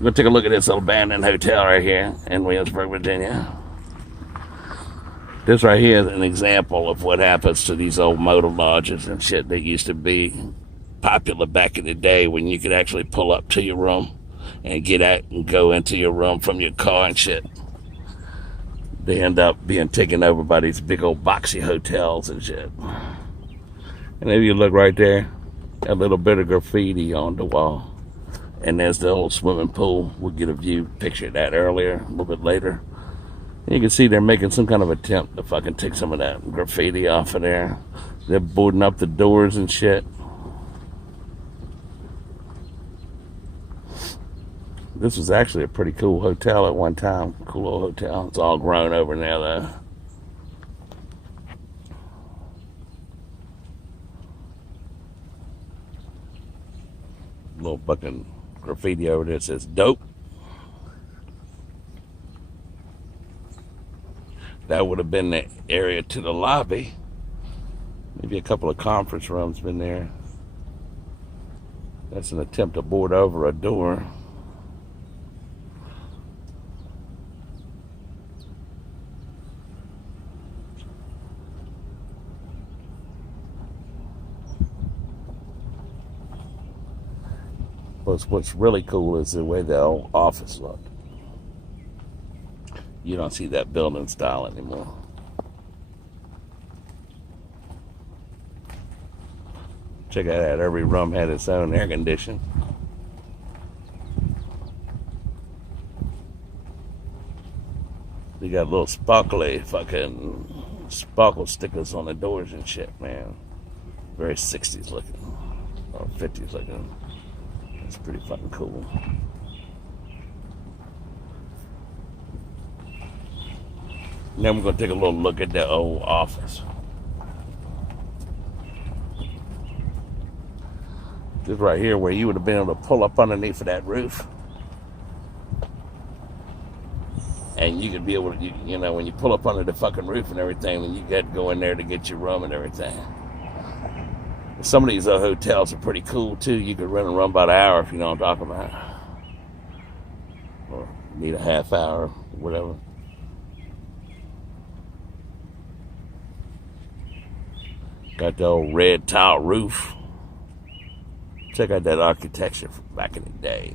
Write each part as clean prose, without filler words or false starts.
We're going to take a look at this abandoned hotel right here in Williamsburg, Virginia. This right here is an example of what happens to these old motor lodges and shit that used to be popular back in the day when you could actually pull up to your room and get out and go into your room from your car and shit. They end up being taken over by these big old boxy hotels and shit. And if you look right there, a little bit of graffiti on the wall. And there's the old swimming pool. We'll get a view picture of that earlier, a little bit later. And you can see they're making some kind of attempt to fucking take some of that graffiti off of there. They're boarding up the doors and shit. This was actually a pretty cool hotel at one time. Cool old hotel. It's all grown over now though. Little fucking graffiti over there says dope. That would have been the area to the lobby. Maybe a couple of conference rooms been there. That's an attempt to board over a door. But what's really cool is the way the old office looked. You don't see that building style anymore. Check it out, every room had its own air conditioning. They got little sparkly fucking sparkle stickers on the doors and shit, man. Very 60s looking, or 50s looking. It's pretty fucking cool. Now we're gonna take a little look at the old office. This right here where you would have been able to pull up underneath of that roof. And you could be able to, you know, when you pull up under the fucking roof and everything, then you got to go in there to get your room and everything. Some of these hotels are pretty cool too. You could rent a room by the hour if you know what I'm talking about. Or need a half hour, whatever. Got the old red tile roof. Check out that architecture from back in the day.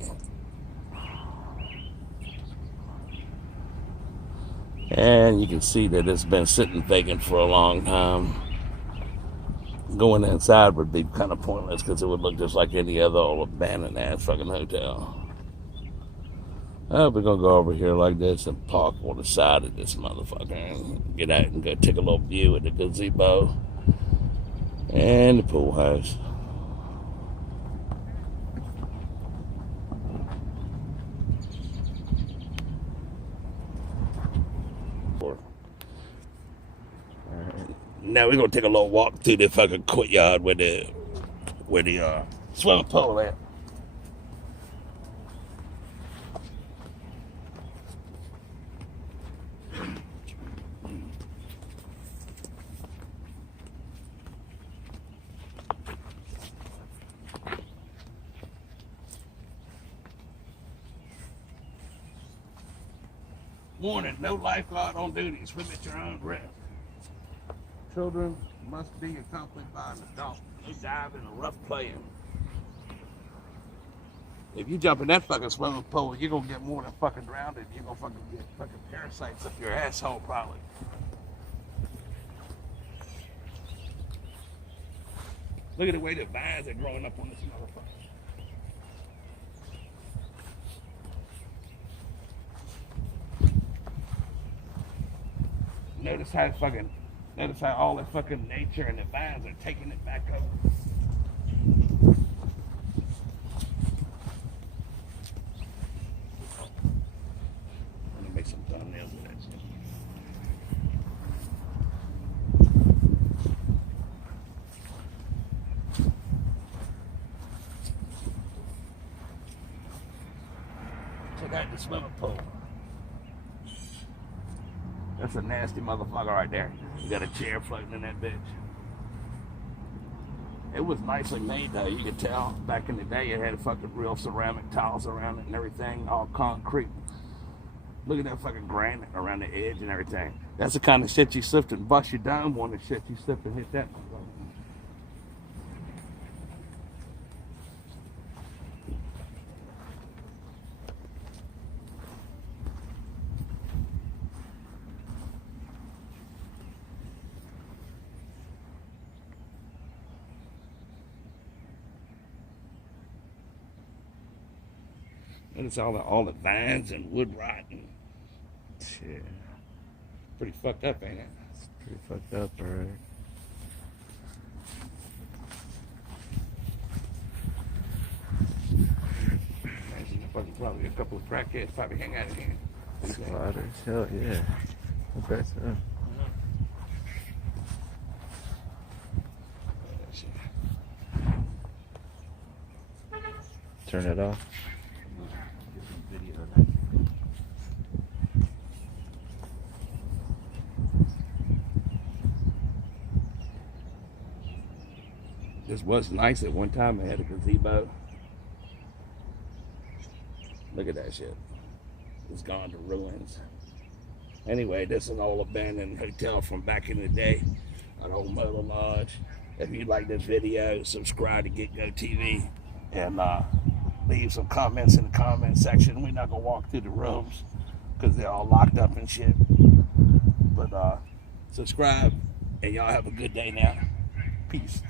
And you can see that it's been sitting vacant for a long time. Going inside would be kind of pointless because it would look just like any other old abandoned ass fucking hotel. We're gonna go over here like this and park on the side of this motherfucker and get out and go take a little view at the gazebo and the pool house. Now we're gonna take a little walk through the fucking courtyard where the swimming pool at. Warning, no lifeguard on duty. Swim at your own risk. Children must be accompanied by an adult. No diving or rough playing. If you jump in that fucking swimming pool, you're gonna get more than fucking drowned. You're gonna fucking get fucking parasites up your asshole probably. Look at the way the vines are growing up on this motherfucker. Notice how all the fucking nature and the vines are taking it back over. Let me make some thumbnails with that shit. Check out the swimming pool. That's a nasty motherfucker right there. You got a chair floating in that bitch. It was nicely made though. You could tell back in the day it had fucking real ceramic tiles around it and everything, all concrete. Look at that fucking granite around the edge and everything. That's the kind of shit you slip and bust your dome on, the shit you slip and hit that. And it's all the vines and wood rot and shit. Pretty fucked up, ain't it? It's pretty fucked up, alright. Probably a couple of crackheads probably hang out in here. Sliders, hell yeah. I bet so. Turn it off. This was nice at one time. They had a gazebo. Look at that shit. It's gone to ruins. Anyway, this is an old abandoned hotel from back in the day. An old Motel Lodge. If you like this video, subscribe to Get Go TV. And leave some comments in the comment section. We're not going to walk through the rooms because they're all locked up and shit. But subscribe. And y'all have a good day now. Peace.